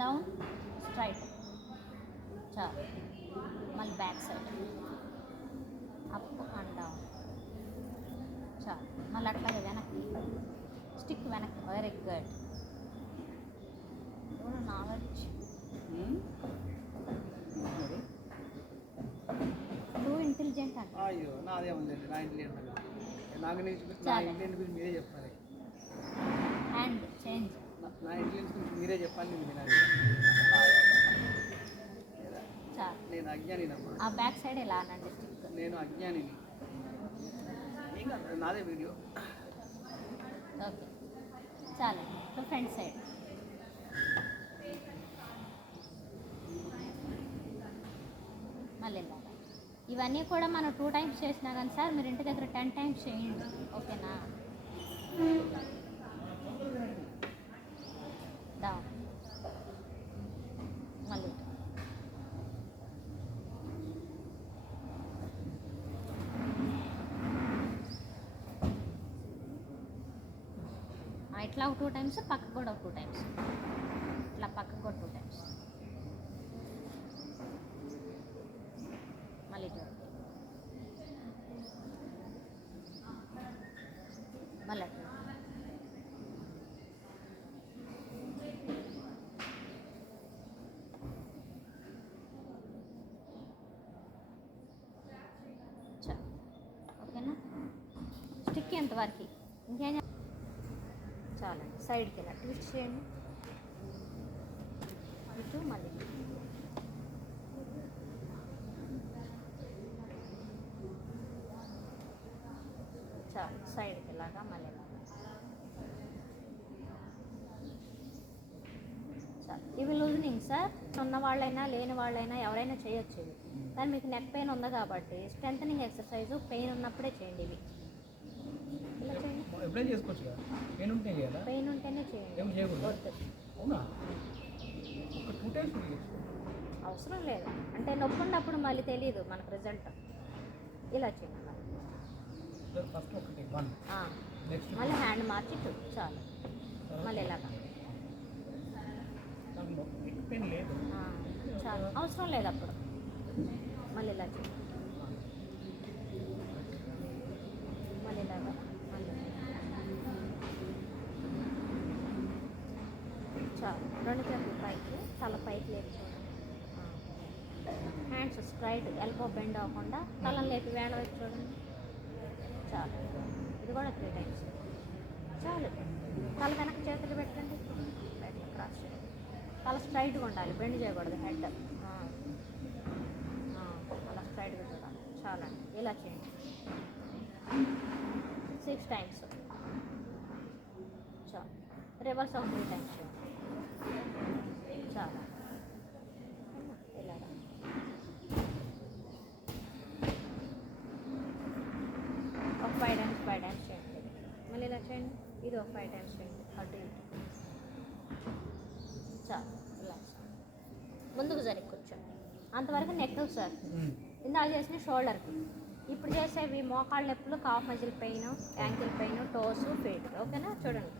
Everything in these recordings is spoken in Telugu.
డౌన్ స్ట్రైట్, చాలు. మళ్ళీ back side, up and down, చాలు. మళ్ళీ అట్లాగే వెనక్కి, స్టిక్ వెనక్కి. Very good. Knowledge too intelligent అంటే. అయ్యో నాదే ఉందండి, నా ఇంటెలిజెంట్ నాకు నేను నా ఇంటెలిజెంట్ గురించి మీరే చెప్పాలి. Hand change. నా ఇంటెలిజెన్స్ గురించి మీరే చెప్పాలి. నేను అజ్ఞానినమ్మా. ఆ బ్యాక్ సైడ్ ఎలా అనండి స్టిక్. నేను అజ్ఞానిని. ఇంకా నాదే వీడియో. ఓకే, చాలు. ఇప్పుడు ఫ్రంట్ సైడ్. మళ్ళీ ఇలాగా. ఇవన్నీ కూడా మనం 2 టైమ్స్ చేసినా కానీ సార్ మీరు ఇంటి దగ్గర 10 టైమ్స్ చేయండి, ఓకేనా. డౌన్, మళ్ళీ ఇట్లా ఒక 2 టైమ్స్, పక్కకు కూడా ఒక 2 టైమ్స్, ఇట్లా పక్కకు కూడా 2 టైమ్స్, మళ్ళీ మళ్ళీ ఓకేనా. స్టిక్ ఎంతవరకు, ఇంకేం చాలండి. సైడ్కి ఇలా ట్విస్ట్ చేయండి, ఇటు మళ్ళీ చాలు. సైడ్కి ఇలాగా మళ్ళీ ఇలాగా, చాలు. ఇవి లూజనింగ్ సార్, ఉన్న వాళ్ళైనా లేని వాళ్ళైనా ఎవరైనా చేయొచ్చు ఇవి. కానీ మీకు నెక్ పెయిన్ ఉంది కాబట్టి స్ట్రెంథనింగ్ ఎక్సర్సైజు పెయిన్ ఉన్నప్పుడే చేయండి ఇవి. ఇలా చేయండి. ఎప్పుడైనా చేసుకోవచ్చు కదా, పెయిన్ ఉంటే చేయాలా? పెయిన్ ఉంటేనే చేయండి, వద్దు. అవునా? ఒక 2 టైమ్స్ అవసరం లేదు, అంటే నొప్పి ఉన్నప్పుడు మళ్ళీ తెలియదు మనకు రిజల్ట్. ఇలా చేయండి ఫస్ట్ ఒకటి 1, నెక్స్ట్ మళ్ళీ హ్యాండ్ మార్చి 2, చాలు. మళ్ళీ ఇలాగా పెయిన్ లేదు, చాలు. అవసరం లేదు అప్పుడు. మళ్ళీ ఇలా చేయండి, మళ్ళీ ఇలాగా, మళ్ళీ చాలు. 2 చేతులు పైకి, తల పైకి లేపి చూడండి. హ్యాండ్స్ స్ట్రైట్, ఎల్బో బెండ్ అవ్వకుండా తలని లేపి వేళ వైపు చూడండి, చాలు. ఇది కూడా 3 టైమ్స్, చాలు. తల వెనక్కి చేతులు పెట్టండి, బయట క్రాస్ చేయండి. తల స్ట్రైట్గా ఉండాలి, బెండ్ చేయకూడదు హెడ్. అలా స్ట్రైట్గా చూడాలి, చాలండి. ఇలా చేయండి 6 టైమ్స్, చాలు. రివర్స్ ఒక 3 టైమ్స్ చేయండి, చాలు. ఇలాగా ఒక 5 టైమ్స్, 5 టైమ్స్ చేయండి. మళ్ళీ ఇలా చేయండి, ఇది ఒక 5 టైమ్స్ చేయండి, అటు ఇటు, చాలు. రిలాక్స్, ముందుకు జరిగి కూర్చోండి. అంతవరకు నెక్ సార్. ఇందాక చేసిన షోల్డర్కి, ఇప్పుడు చేసేవి మోకాళ్ళ నొప్పులు, cough muscle pain, ankle pain, toes, feet. ఓకేనా. చూడండి,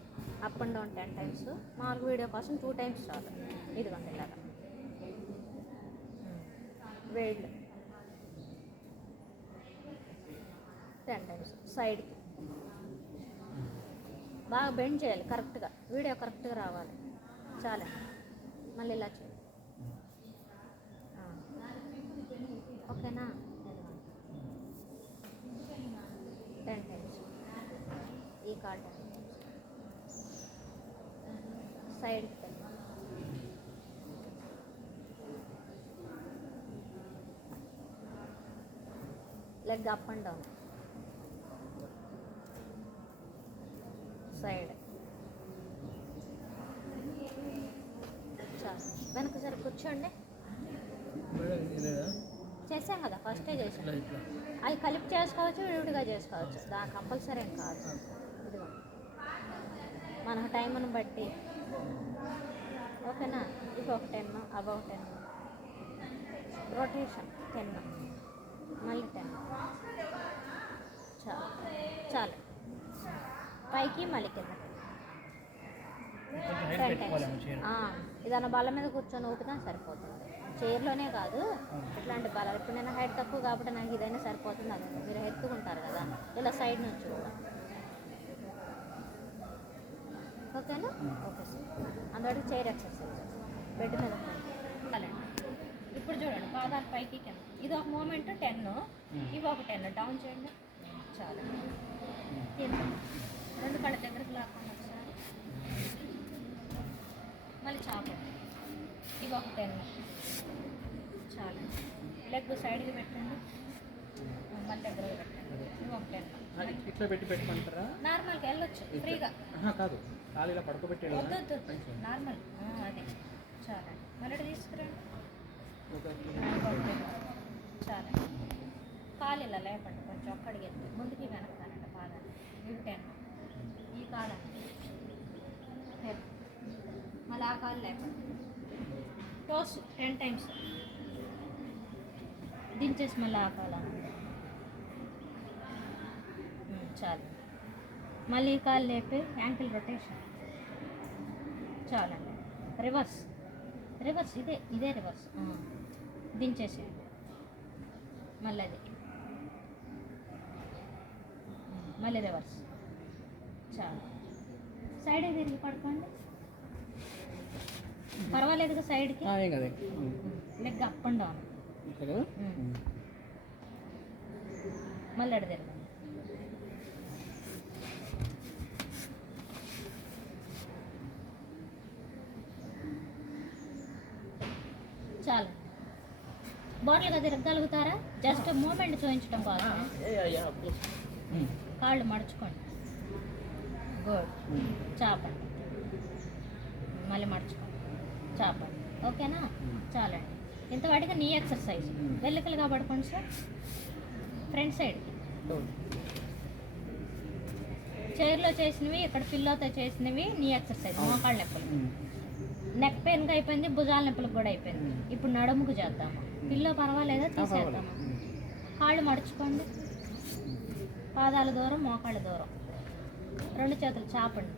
అప్ అండ్ డౌన్ 10 టైమ్స్. మామూలు వీడియో కోసం 2 టైమ్స్ చాలు. ఇదిగోండి ఇలాగా వేళ్ళు 10 టైమ్స్. సైడ్కి బాగా బెండ్ చేయాలి, కరెక్ట్గా వీడియో కరెక్ట్గా రావాలి, చాలా. మళ్ళీ ఇలా చేయాలి, ఓకేనా. 10 టైమ్స్. ఈ కాల్ 10 టైమ్స్. సైడ్కి 10. Leg up and down, side, చాలు. వెనక సరే కూర్చోండి. చేసాం కదా, ఫస్టే చేసాం. అది కలిపి చేసుకోవచ్చు, విడివిడిగా చేసుకోవచ్చు, దాని కంపల్సరీ ఏం కాదు. ఇదిగో మన టైంను బట్టి, ఓకేనా. ఇవి ఒక 10, అబౌవ్ 10, రొటేషన్ 10, మళ్ళీ 10, చాలు. చాలు. పైకి మళ్ళీ కిందకి. ఫ్రంట్ ఏదైనా బల్ల మీద కూర్చొని ఊపినా సరిపోతుంది. చైర్లోనే కాదు, ఇట్లాంటి బలాలు. ఇప్పుడు నేను హైట్ తక్కువ కాబట్టి నాకు ఇదైనా సరిపోతుంది. అదే మీరు ఎత్తుకుంటారు కదా, ఇలా సైడ్ నుంచి కూడా. ఓకేనా? Okay sir. అందువల్ల చైర్ ఎక్సర్సైజ్ బెడ్ మీద అలాండి. ఇప్పుడు చూడండి, పాదాలు పైకి కింద. ఇది ఒక మూమెంట్ 10, ఇవి ఒక 10. డౌన్ చేయండి. చాలా రెండు కళ్ళ దగ్గరకు లాక్కండి ఒకసారి. మళ్ళీ చాపండి. ఇవి ఒక 10. చాలా లెగ్ సైడ్కి పెట్టండి, మళ్ళీ దగ్గరకు పెట్టండి. ఇవి ఒక 10. ఇట్లా పెట్టమంటారా? నార్మల్గా వెళ్ళొచ్చు ఫ్రీగా. కాదు, కాలు ఇలా పడుకోబెట్టి వద్దు నార్మల్. అదే చాలా. మళ్ళీ తీసుకురండి. చాలా కాలు ఇలా లేపండి, కొంచెం ఒక్కడికి ఎత్తి ముందుకి వెనక్కానండి పాదాలు. ఇవి 10. ఈ కాలు హెడ్, మళ్ళీ ఆ కాలు లేపండి. టోస్ 10 times దించేసి మళ్ళీ ఆ కాలు చాలు. మళ్ళీ ఈ కాలు లేపి యాంకిల్ రొటేషన్. చాలండి. రివర్స్ ఇదే రివర్స్. దించేసేయండి. మళ్ళీ అది మళ్ళీ రివర్స్. చాలు. సైడ్ తిరిగి పడుకోండి. పర్వాలేదుగా సైడ్కి. Leg up and down. మళ్ళీ అడి తిరగండి. చాలు. బాటిల్గా తిరగలుగుతారా? జస్ట్ మూమెంట్ చూపించడం కోసం. కాళ్ళు మడుచుకోండి. గుడ్. చాపండి. మళ్ళీ మడుచుకోండి. చాపండి. ఓకేనా? చాలండి. ఇంతవాటిగా నీ ఎక్సర్సైజ్. వెల్లకలుగా పడుకోండి సార్. ఫ్రంట్ సైడ్కి. చైర్లో చేసినవి, ఇక్కడ పిల్లోతో చేసినవి నీ ఎక్సర్సైజ్. మోకాళ్ళ నొప్పులు. నెక్ పెయిన్కి అయిపోయింది, భుజాల నొప్పులకు కూడా అయిపోయింది. ఇప్పుడు నడుముకు చేద్దాము. పిల్లో పర్వాలేదా? తీసేద్దాము. కాళ్ళు మడుచుకోండి. పాదాల దూరం, మోకాళ్ళ దూరం. రెండు చేతులు చాపండి.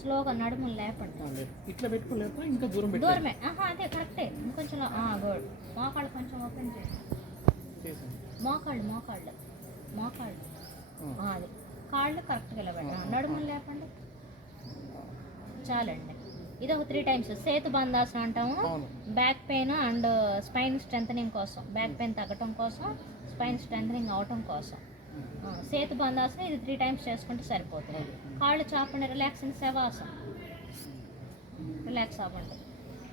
స్లోగా నడుములు లేపండి. ఇట్లా పెట్టుకోలేక ఇంకా దూరమే. అదే కరెక్టే. ఇంకొంచెం గుడ్. మోకాళ్ళు కొంచెం ఓపెన్ చేయండి. మోకాళ్ళు అది. కాళ్ళు కరెక్ట్గా లేపండి. నడుములు లేపండి. చాలండి. ఇది ఒక 3 times. సేతు బంధాసనం అంటాము. Back pain and spine strengthening కోసం, బ్యాక్ పెయిన్ తగ్గటం కోసం, స్పైన్ స్ట్రెంథనింగ్ అవటం కోసం సేతు బంధాసనం. ఇది 3 times చేసుకుంటే సరిపోతుంది. కాళ్ళు చాపండి. రిలాక్సింగ్ శవాసనం. రిలాక్స్ అవ్వండి.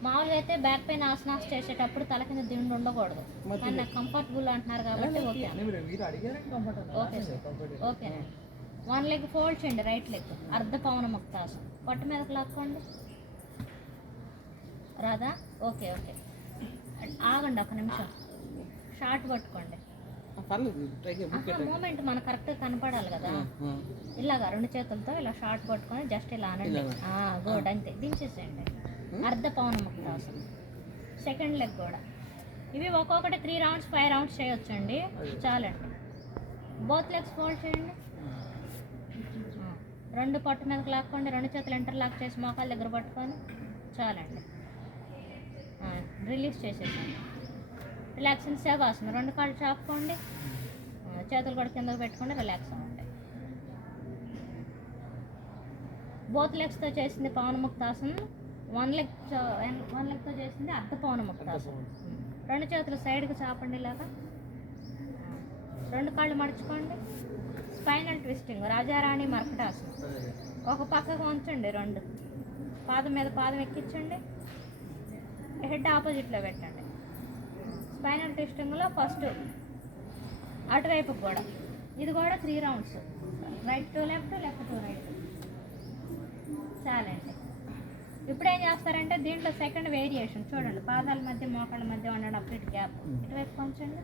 మామూలుగా అయితే బ్యాక్ పెయిన్ ఆసనాస్ చేసేటప్పుడు తల కింద దిండు ఉండకూడదు. కానీ నాకు కంఫర్టబుల్ అంటున్నారు కాబట్టి ఓకే. Okay sir. ఓకేనండి. 1 leg ఫోల్డ్ చేయండి. రైట్ లెగ్ అర్ధ పవన ముక్తాసనం. పొట్ట మీదకి లాక్కోండి. రాదా? ఓకే. ఆగండి ఒక నిమిషం. షార్ట్ పట్టుకోండి. మూమెంట్ మనకు కరెక్ట్గా కనపడాలి కదా. ఇలాగా 2 చేతులతో ఇలా షార్ట్ పట్టుకొని జస్ట్ ఇలా అనండి. గుడ్. అంతే. దించేసేయండి. అర్ధ పవన ముక్తాసనం. సెకండ్ లెగ్ కూడా. ఇవి ఒక్కొక్కటి 3 rounds 5 rounds చేయొచ్చండి. చాలండి. బోత్ లెగ్స్ ఫోల్డ్ చేయండి. 2 పొట్ట మీదకి లాక్కోండి. 2 చేతులు ఇంటర్లాక్ చేసి మోకాళ్ళ దగ్గర పట్టుకొని చాలండి. రిలీజ్ చేసేసండి. రిలాక్సింగ్ శవాసనం. 2 కాళ్ళు చాపుకోండి. చేతులు కూడా కిందకు పెట్టుకోండి. రిలాక్స్ అవ్వండి. బోత్ లెగ్స్తో చేసింది పవనముక్తాసనం. 1 legతో చేసింది అర్ధ పవనముక్తాసనం. 2 చేతులు సైడ్కి చాపండి. ఇలాగా 2 కాళ్ళు మడుచుకోండి. Spinal twisting. రాజారాణి మర్కటాసనం. ఒక పక్కకు ఉంచండి. 2 పాదం మీద పాదం ఎక్కించండి. హెడ్ ఆపోజిట్లో పెట్టండి. స్పైనల్ ట్విస్టింగ్లో ఫస్ట్ అటువైపుకి కూడా. ఇది కూడా 3 rounds. Right to left, left to right. చాలండి. ఇప్పుడు ఏం చేస్తారంటే దీంట్లో సెకండ్ వేరియేషన్ చూడండి. పాదాల మధ్య మోకాళ్ళ మధ్య ఉండడం అప్లీట్ గ్యాప్. ఇటువైపు కొంచండి.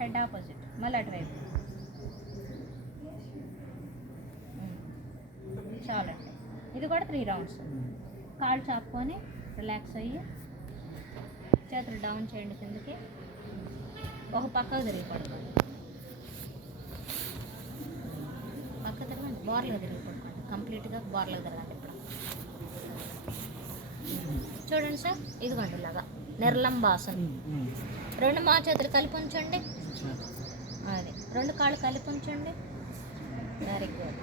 Head opposite. మళ్ళీ అటువైపు. చాలండి. ఇది కూడా 3 rounds. కాళ్ళు చాపుకొని రిలాక్స్ అయ్యి చేతులు డౌన్ చేయండి కిందకి. ఒక పక్కకు తిరిగి పడుకోండి. పక్క తిరగండి. బోర్లుగా తిరిగి పడుకోండి. కంప్లీట్గా బోర్లుగా తిరగండి. ఇప్పుడు చూడండి సార్, ఇదిగోండి ఇలాగా నిర్లంబాసనం. రెండు మా చేతులు కలిపి ఉంచండి. అది రెండు కాళ్ళు కలిపి ఉంచండి. Very good.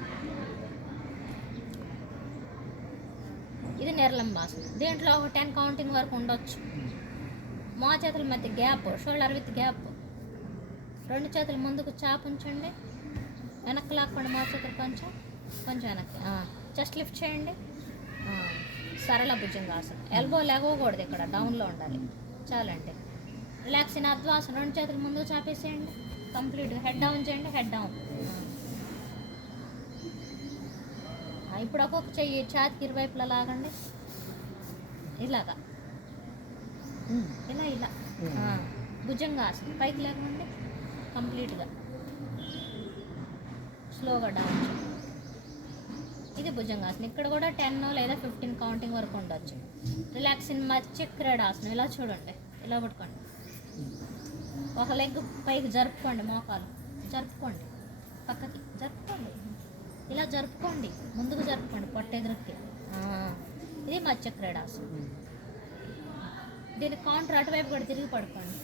ఇది నిర్లంబాసనం. దీంట్లో ఒక 10 కౌంటింగ్ వరకు ఉండొచ్చు. మా చేతుల మధ్య గ్యాప్, షోల్డర్ విత్ గ్యాప్. రెండు చేతులు ముందుకు చాపు ఉంచండి. వెనక్కి లాక్కోండి. మా చేతులు కొంచెం కొంచెం వెనక్కి. చెస్ట్ లిఫ్ట్ చేయండి. సరళ భుజంగాసనం. ఎల్బో లెగవకూడదు, ఇక్కడ డౌన్లో ఉండాలి. చాలండి. రిలాక్స్ ఇన్ అద్వాసనం. రెండు చేతులు ముందుకు చాపేసేయండి. కంప్లీట్గా హెడ్ డౌన్ చేయండి. Head down. ఇప్పుడు ఒక్కొక్క చెయ్యి ఛాతికి ఇరువైపులా లాగండి. ఇలాగా ఇలా ఇలా భుజంగాసనం. పైకి లేకండి. కంప్లీట్గా స్లోగా డౌన్ చేయండి. ఇది భుజంగాసనం. ఇక్కడ కూడా 10 లేదా 15 కౌంటింగ్ వరకు ఉండొచ్చు. రిలాక్స్ ఇన్ మత్స్యక్రీడాసనం. ఇలా చూడండి, ఇలా పట్టుకోండి. ఒక లెగ్ పైకి జరుపుకోండి. మోకాలు జరుపుకోండి, పక్కకి జరుపుకోండి. ఇలా జరుపుకోండి, ముందుకు జరుపుకోండి, పొట్టెదురుకి. ఇది మత్స్యక్రీడాసనం. దీని కౌంటర్ అటువైపు కూడా తిరిగి పడుకోండి.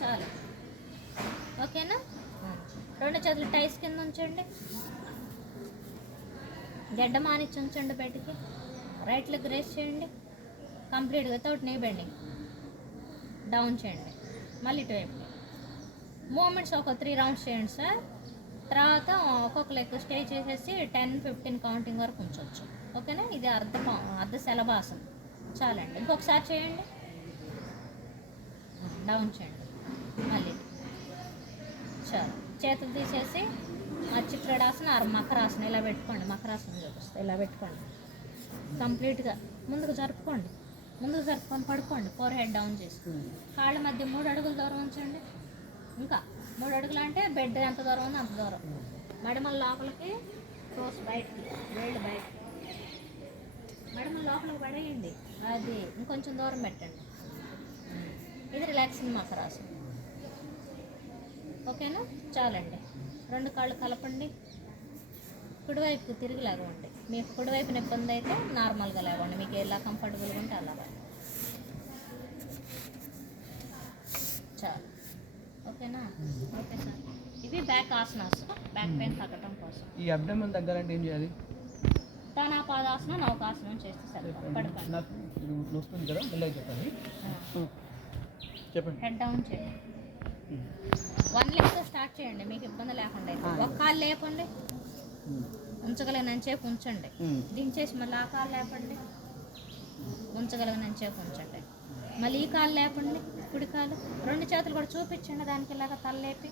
చాలు. ఓకేనా? రెండు చేతులు టైస్ కింద ఉంచండి. గడ్డ మానిచ్చి ఉంచండి బయటికి. రైట్ లెగ్ రేస్ చేయండి కంప్లీట్గా. వితౌట్ నీ బెండింగ్. డౌన్ చేయండి. మళ్ళీ ఇటువైపు మూమెంట్స్ ఒక 3 రౌండ్స్ చేయండి సార్. తర్వాత ఒక్కొక్క లెగ్ స్టే చేసేసి 10-15 కౌంటింగ్ వరకు ఉంచవచ్చు. ఓకేనా? ఇది అర్ధ శలభాసనం. చాలండి. ఇంకొకసారి చేయండి. డౌన్ చేయండి. మళ్ళీ చాలు. చేతులు తీసేసి మత్స్యక్రీడాసనం ఆర్ మకరాసనం ఇలా పెట్టుకోండి. మకరాసనం చూపిస్తుంది. ఇలా పెట్టుకోండి. కంప్లీట్గా ముందుకు జరుపుకోండి. ముందుకు జరుపుకొని పడుకోండి. 4 హెడ్ డౌన్ చేసి కాళ్ళ మధ్య 3 అడుగుల దూరం ఉంచండి. ఇంకా 3 అడుగులు అంటే బెడ్ ఎంత దూరం ఉందో అంత దూరం. మడమల లోపలికి, టోస్ బయటికి, వేళ్ళు బయటికి. మడమల లోపలికి పడేయండి. అది ఇంకొంచెం దూరం పెట్టండి. ఇది రిలాక్సింగ్ మకరాసనం. ఓకేనా? చాలండి. రెండు కాళ్ళు కలపండి. కుడివైపు తిరిగి లేవండి. మీకు కుడివైపు ఇబ్బంది అయితే నార్మల్గా లేవండి. మీకు ఎలా కంఫర్టబుల్గా ఉంటే అలాగా. చాలు. ఓకేనా? Okay sir. ఇవి బ్యాక్ ఆసనాస్, బ్యాక్ పెయిన్ తగ్గడం కోసం. ఈ అబ్డమన్ తగ్గాలంటే ఏం చేయాలి? తానాపాదాసనం, నౌకాసనం చేస్తే సరే. పడుకోండి. నాకు ఇది వస్తుంది కదా, మెల్లగా చెప్పండి. చెప్పండి. హెడ్ డౌన్ చేయండి. 1 లెగ్తో స్టార్ట్ చేయండి. మీకు ఇబ్బంది లేకుండా అయితే ఒక కాలు లేపండి. ఉంచగలిగినంతసేపు ఉంచండి. దించేసి మళ్ళీ ఆ కాలు లేపండి. ఉంచగలిగినంతసేపు ఉంచండి. మళ్ళీ ఈ కాలు లేపండి. కుడి కాలు. రెండు చేతులు కూడా చూపించండి. దానికి ఇలాగ తలలేపి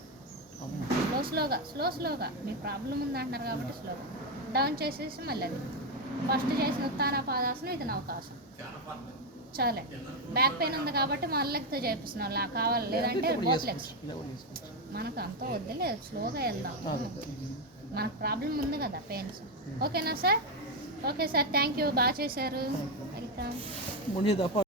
స్లోగా. మీ ప్రాబ్లం ఉందంటున్నారు కాబట్టి స్లోగా డౌన్ చేసేసి మళ్ళీ అది ఫస్ట్ చేసిన ఉత్తానపాదాసనం, ఇది నౌకాసనం. చాలే. బ్యాక్ పెయిన్ ఉంది కాబట్టి మన లెగ్తో చేపిస్తున్నాం. అలా కావాలి, లేదంటే బోత్ లెగ్స్. మనకు అంత వద్దులే, స్లోగా వెళ్దాం. మనకు ప్రాబ్లం ఉంది కదా, పెయిన్స్. ఓకేనా sir? Okay sir, thank you. బాగా చేశారు. వెల్కమ్.